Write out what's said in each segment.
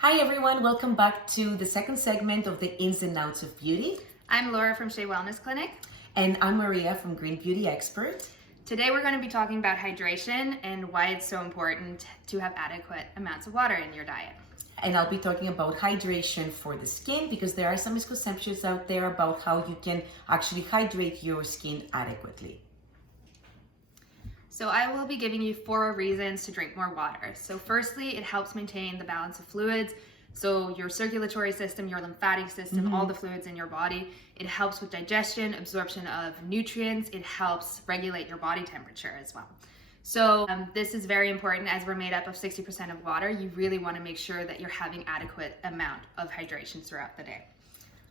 Hi everyone, welcome back to the second segment of the Ins and Outs of Beauty. I'm Laura from Shey Wellness Clinic. And I'm Maria from Green Beauty Expert. Today we're going to be talking about hydration and why it's so important to have adequate amounts of water in your diet. And I'll be talking about hydration for the skin because there are some misconceptions out there about how you can actually hydrate your skin adequately. So I will be giving you 4 reasons to drink more water. So firstly, it helps maintain the balance of fluids. So your circulatory system, your lymphatic system, all the fluids in your body. It helps with digestion, absorption of nutrients. It helps regulate your body temperature as well. So this is very important as we're made up of 60% of water. You really want to make sure that you're having adequate amount of hydration throughout the day.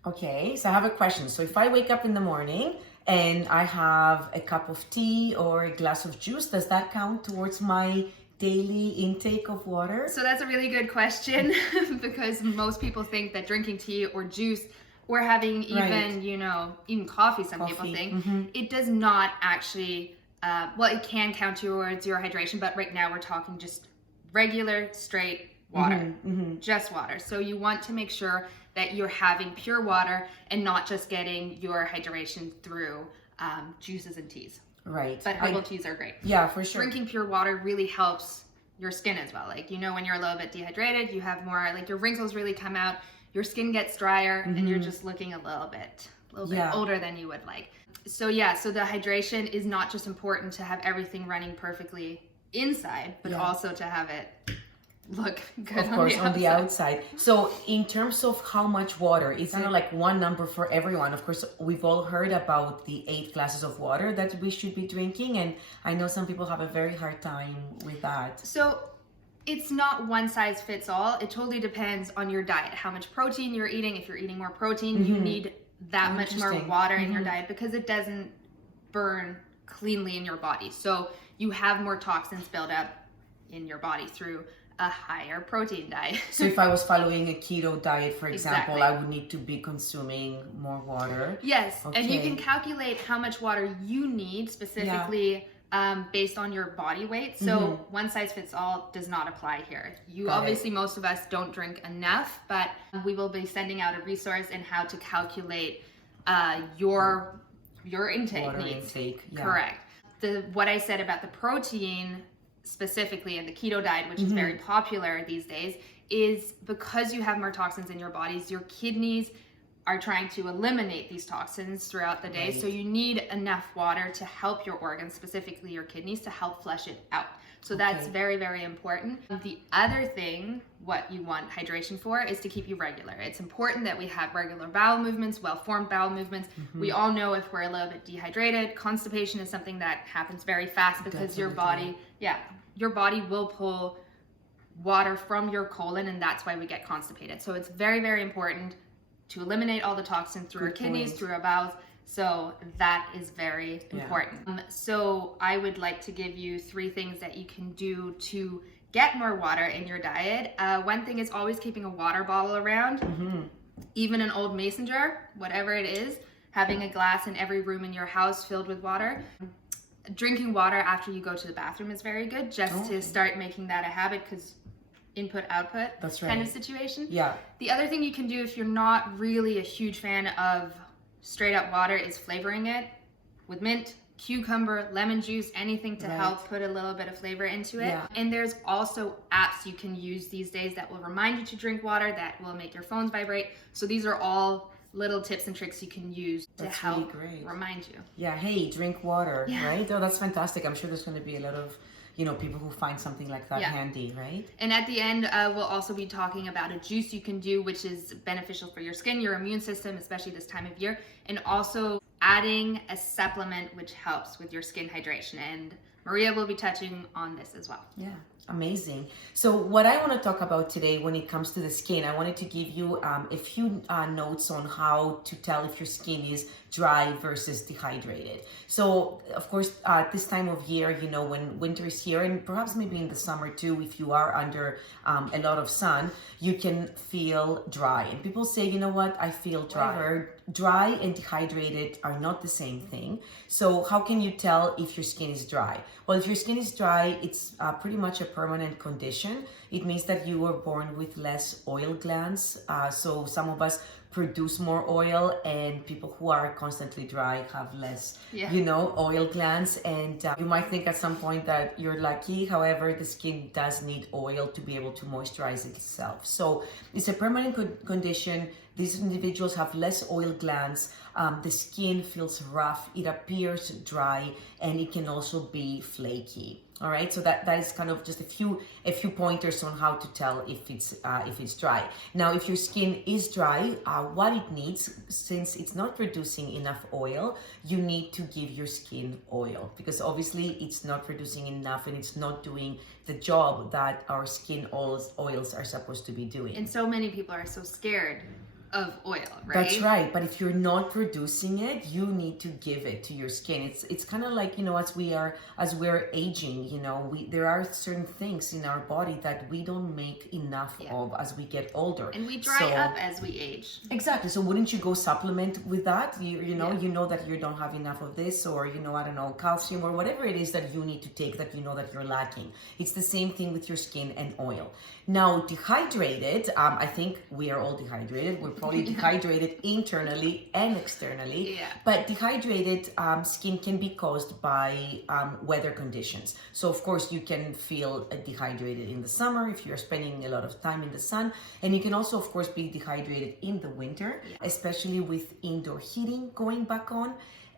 Okay, so I have a question. So if I wake up in the morning and I have a cup of tea or a glass of juice, does that count towards my daily intake of water? So that's a really good question because most people think that drinking tea or juice or having even, even coffee, some people think, it does not actually, it can count towards your hydration, but right now we're talking just regular, straight water, just water. So you want to make sure that you're having pure water and not just getting your hydration through juices and teas. Right. But herbal teas are great. Yeah, for sure. Drinking pure water really helps your skin as well. Like, when you're a little bit dehydrated, you have more, like your wrinkles really come out, your skin gets drier, and you're just looking a little bit older than you would like. So so the hydration is not just important to have everything running perfectly inside, but also to have it look good on the outside. So in terms of how much water, it's not like one number for everyone. Of course, we've all heard about the 8 glasses of water that we should be drinking, and I know some people have a very hard time with that. So it's not one size fits all. It totally depends on your diet, how much protein you're eating. If you're eating more protein, you need that much more water in your diet because it doesn't burn cleanly in your body. So you have more toxins built up in your body through a higher protein diet. So if I was following a keto diet, for example, I would need to be consuming more water. Yes, and you can calculate how much water you need specifically based on your body weight. So one size fits all does not apply here. Obviously, most of us don't drink enough, but we will be sending out a resource in how to calculate your intake Water needs. Intake, yeah. Correct. What I said about the protein specifically in the keto diet, which is very popular these days, is because you have more toxins in your bodies, your kidneys are trying to eliminate these toxins throughout the day. So you need enough water to help your organs, specifically your kidneys, to help flush it out. So that's very, very important. The other thing, what you want hydration for, is to keep you regular. It's important that we have regular bowel movements, well-formed bowel movements. We all know if we're a little bit dehydrated, constipation is something that happens very fast because your body will pull water from your colon, and that's why we get constipated. So it's very, very important to eliminate all the toxins through our kidneys, through our bowels. So that is very important. So I would like to give you 3 things that you can do to get more water in your diet. One thing is always keeping a water bottle around, even an old mason jar, whatever it is, having a glass in every room in your house filled with water. Drinking water after you go to the bathroom is very good, just to start making that a habit, because input output kind of situation. The other thing you can do if you're not really a huge fan of straight up water is flavoring it with mint, cucumber, lemon juice, anything to help put a little bit of flavor into it. And there's also apps you can use these days that will remind you to drink water, that will make your phones vibrate. So these are all little tips and tricks you can use to help remind you. Hey, drink water, right? Oh, that's fantastic. I'm sure there's going to be a lot of people who find something like that handy, right? And at the end, we'll also be talking about a juice you can do, which is beneficial for your skin, your immune system, especially this time of year, and also adding a supplement which helps with your skin hydration. And Maria will be touching on this as well. Yeah, amazing. So what I want to talk about today when it comes to the skin, I wanted to give you a few notes on how to tell if your skin is dry versus dehydrated. So of course, this time of year, when winter is here, and perhaps maybe in the summer too, if you are under a lot of sun, you can feel dry. And people say, you know what, I feel dry. Dry and dehydrated are not the same thing. So how can you tell if your skin is dry? Well, if your skin is dry, it's pretty much a permanent condition. It means that you were born with less oil glands. So some of us produce more oil, and people who are constantly dry have less, oil glands. And you might think at some point that you're lucky. However, the skin does need oil to be able to moisturize itself. So it's a permanent condition. These individuals have less oil glands. The skin feels rough. It appears dry, and it can also be flaky. All right, so that is kind of just a few pointers on how to tell if it's dry. Now, if your skin is dry, what it needs, since it's not producing enough oil, you need to give your skin oil, because obviously it's not producing enough and it's not doing the job that our skin oils are supposed to be doing. And so many people are so scared of oil, right? That's right. But if you're not producing it, you need to give it to your skin. It's kind of like, as we're aging, there are certain things in our body that we don't make enough of as we get older. And we dry up as we age. Exactly. So wouldn't you go supplement with that? You know that you don't have enough of this, or I don't know, calcium or whatever it is that you need to take that that you're lacking. It's the same thing with your skin and oil. Now, dehydrated, I think we are all dehydrated. We're probably dehydrated internally and externally. Yeah. But dehydrated skin can be caused by weather conditions. So, of course, you can feel dehydrated in the summer if you're spending a lot of time in the sun. And you can also, of course, be dehydrated in the winter, especially with indoor heating going back on.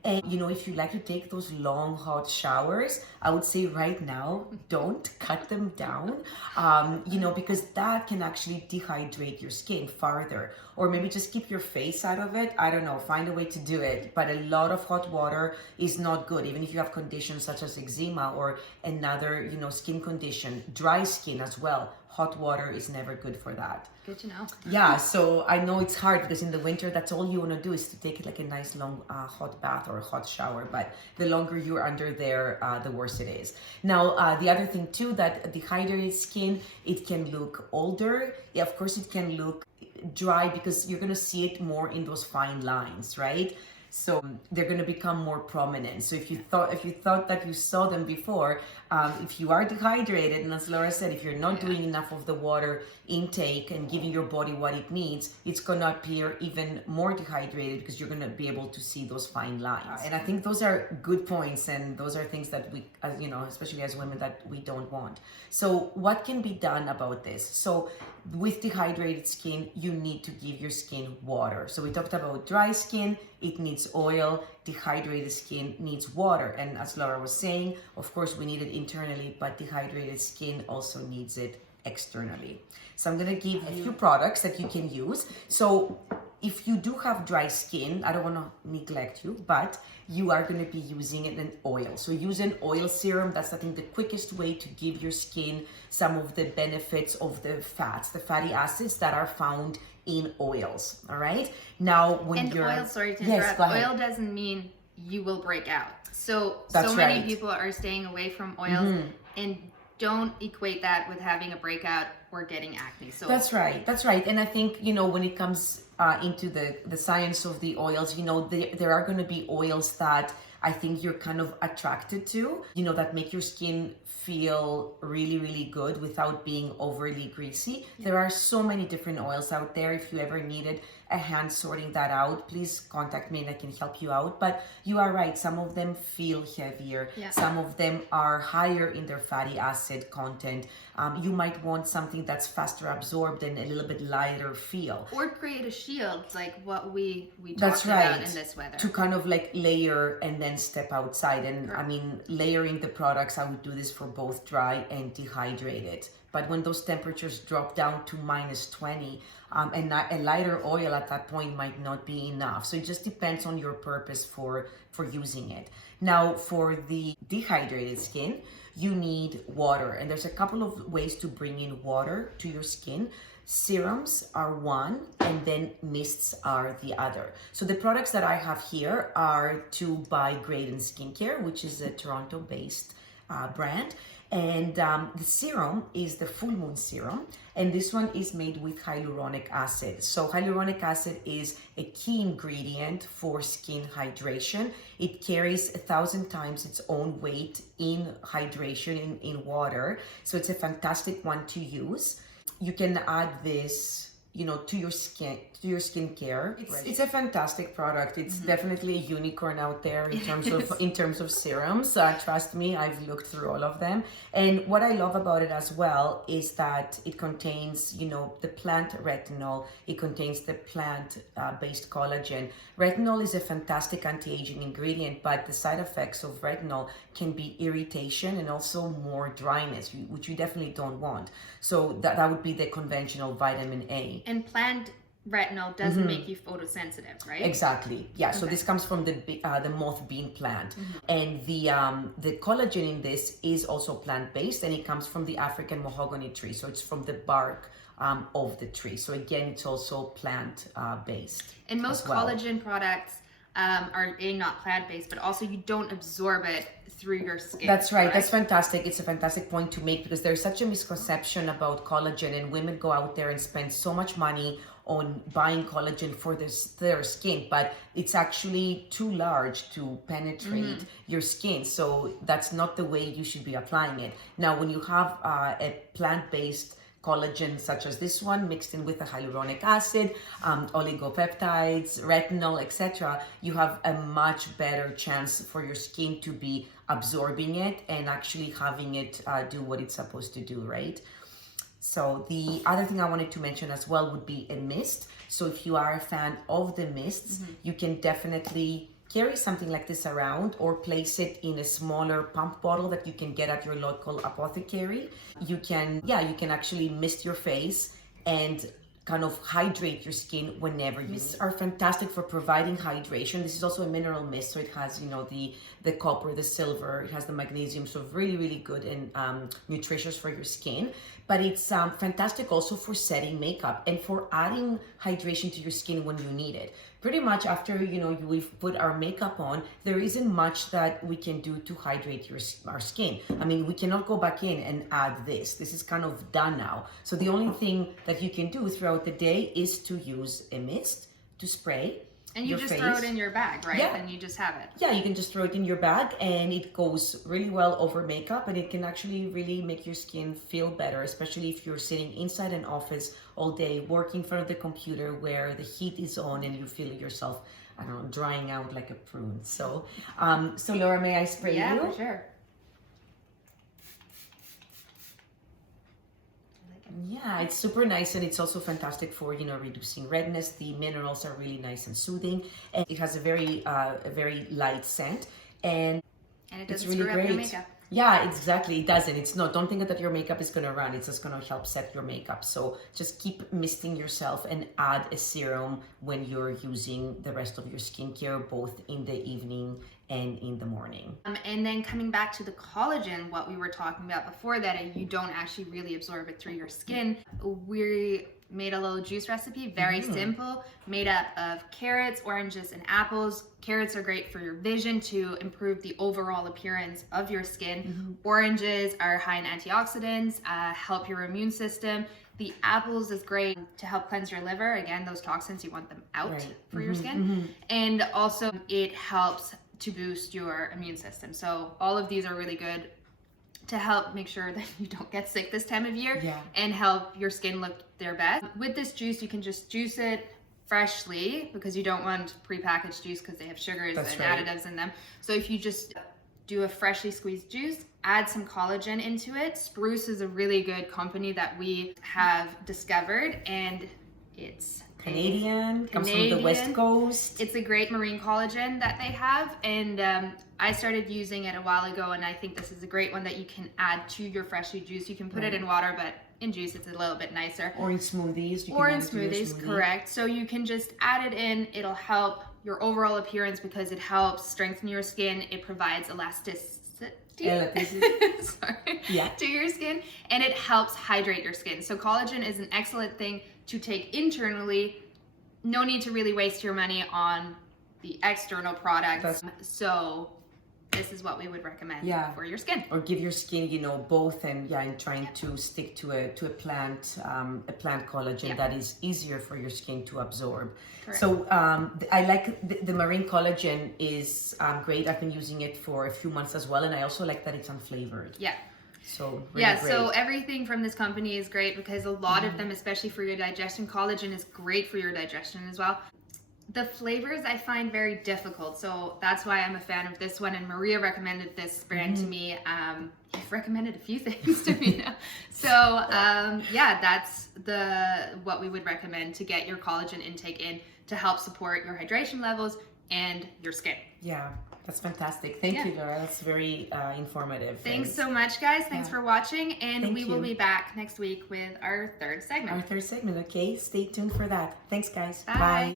And if you like to take those long hot showers, I would say right now, don't cut them down, because that can actually dehydrate your skin farther. Or maybe just keep your face out of it. I don't know, find a way to do it. But a lot of hot water is not good, even if you have conditions such as eczema or another, skin condition, dry skin as well. Hot water is never good for that. Good to know. Yeah, so I know it's hard because in the winter, that's all you want to do is to take like a nice long hot bath or a hot shower. But the longer you're under there, the worse it is. Now, the other thing too, that dehydrated skin, it can look older. Yeah, of course, it can look dry because you're going to see it more in those fine lines, right? So they're going to become more prominent. So if you thought that you saw them before, if you are dehydrated, and as Laura said, if you're not doing enough of the water intake and giving your body what it needs, it's going to appear even more dehydrated because you're going to be able to see those fine lines. And I think those are good points, and those are things that we, especially as women, that we don't want. So what can be done about this? So with dehydrated skin, you need to give your skin water. So we talked about dry skin, it needs oil. Dehydrated skin needs water. And as Laura was saying, of course, we need it internally, but dehydrated skin also needs it externally. So I'm going to give a few products that you can use. So if you do have dry skin, I don't want to neglect you, but you are going to be using an oil. So use an oil serum. That's, I think, the quickest way to give your skin some of the benefits of the fats, the fatty acids that are found in oils. All right. Now, when oil, sorry to interrupt, oil doesn't mean you will break out. So many people are staying away from oils and don't equate that with having a breakout or getting acne. So that's right. And I think, when it comes into the science of the oils, there are going to be oils that I think you're kind of attracted to, that make your skin feel really, really good without being overly greasy. Yeah. There are so many different oils out there. If you ever needed a hand sorting that out, please contact me and I can help you out. But you are right, some of them feel heavier. Yeah. Some of them are higher in their fatty acid content. You might want something that's faster absorbed and a little bit lighter feel. Or create a shield like what we talked about in this weather. To kind of like layer and then step outside. And I mean, layering the products, I would do this for both dry and dehydrated. But when those temperatures drop down to -20, and a lighter oil at that point might not be enough. So it just depends on your purpose for using it. Now, for the dehydrated skin, you need water. And there's a couple of ways to bring in water to your skin. Serums are one, and then mists are the other. So the products that I have here are to by Graydon Skincare, which is a Toronto-based brand. And the serum is the full moon serum, and this one is made with hyaluronic acid. So hyaluronic acid is a key ingredient for skin hydration. It carries 1,000 times its own weight in hydration in water. So it's a fantastic one to use. You can add this, you know, to your skincare. It's a fantastic product. It's definitely a unicorn out there in terms of serums. Trust me, I've looked through all of them. And what I love about it as well is that it contains, you know, the plant retinol. It contains the plant based collagen. Retinol is a fantastic anti-aging ingredient, but the side effects of retinol can be irritation and also more dryness, which you definitely don't want. So that would be the conventional vitamin A. And plant retinol doesn't make you photosensitive, right? Exactly. Yeah. So this comes from the moth bean plant, and the collagen in this is also plant based, and it comes from the African mahogany tree. So it's from the bark of the tree. So again, it's also plant based. And most collagen products are not plant-based, but also you don't absorb it through your skin. That's right. Correct? That's fantastic. It's a fantastic point to make, because there's such a misconception about collagen, and women go out there and spend so much money on buying collagen for their skin, but it's actually too large to penetrate your skin. So that's not the way you should be applying it. Now, when you have a plant-based collagen such as this one mixed in with the hyaluronic acid, oligopeptides, retinol, etc., you have a much better chance for your skin to be absorbing it and actually having it do what it's supposed to do, right? So the other thing I wanted to mention as well would be a mist. So if you are a fan of the mists, you can definitely carry something like this around, or place it in a smaller pump bottle that you can get at your local apothecary. You can actually mist your face and kind of hydrate your skin whenever you Mists are fantastic for providing hydration. This is also a mineral mist, so it has, you know, the copper, the silver, it has the magnesium, so really, really good and nutritious for your skin. But it's fantastic also for setting makeup and for adding hydration to your skin when you need it. Pretty much after, you know, we've put our makeup on, there isn't much that we can do to hydrate our skin. I mean, we cannot go back in and add this. This is kind of done now. So the only thing that you can do throughout the day is to use a mist to spray. And you just throw it in your bag, right? Yeah. And you just have it. Yeah, you can just throw it in your bag, and it goes really well over makeup, and it can actually really make your skin feel better, especially if you're sitting inside an office all day, working in front of the computer where the heat is on and you feel yourself, I don't know, drying out like a prune. So, so Laura, may I spray you? Yeah, for sure. Yeah, it's super nice, and it's also fantastic for, you know, reducing redness. The minerals are really nice and soothing, and it has a very light scent, and it it's doesn't really screw great. up your makeup. Yeah, exactly. It doesn't. It's not. Don't think that your makeup is gonna run. It's just gonna help set your makeup. So just keep misting yourself and add a serum when you're using the rest of your skincare, both in the evening and in the morning. And then coming back to the collagen, what we were talking about before, that you don't actually really absorb it through your skin. We made a little juice recipe, very simple, made up of carrots, oranges, and apples. Carrots are great for your vision, to improve the overall appearance of your skin. Oranges are high in antioxidants, help your immune system. The apples is great to help cleanse your liver. Again, those toxins, you want them out for your skin. And also it helps to boost your immune system. So all of these are really good to help make sure that you don't get sick this time of year and help your skin look their best. With this juice, you can just juice it freshly, because you don't want prepackaged juice because they have sugars and additives in them. So if you just do a freshly squeezed juice, add some collagen into it. Spruce is a really good company that we have discovered, and it's Canadian, comes from the West Coast. It's a great marine collagen that they have, and I started using it a while ago, and I think this is a great one that you can add to your freshly juice. You can put it in water, but in juice it's a little bit nicer. Or in smoothies. Or in smoothies, correct. So you can just add it in. It'll help your overall appearance because it helps strengthen your skin. It provides elasticity. Sorry, to your skin, and it helps hydrate your skin. So collagen is an excellent thing to take internally. No need to really waste your money on the external products. So this is what we would recommend for your skin. Or give your skin, you know, both, and trying to stick to a plant collagen that is easier for your skin to absorb. Correct. So I like the marine collagen is great. I've been using it for a few months as well, and I also like that it's unflavored. Yeah. So really great. So everything from this company is great because a lot of them, especially for your digestion, collagen is great for your digestion as well. The flavors I find very difficult, so that's why I'm a fan of this one. And Maria recommended this brand to me. You've recommended a few things to me now. So that's what we would recommend to get your collagen intake in to help support your hydration levels and your skin. Yeah, that's fantastic. Thank you, Laura. That's very informative. Thanks so much, guys. Thanks for watching, and we will be back next week with our third segment. Okay, stay tuned for that. Thanks, guys. Bye.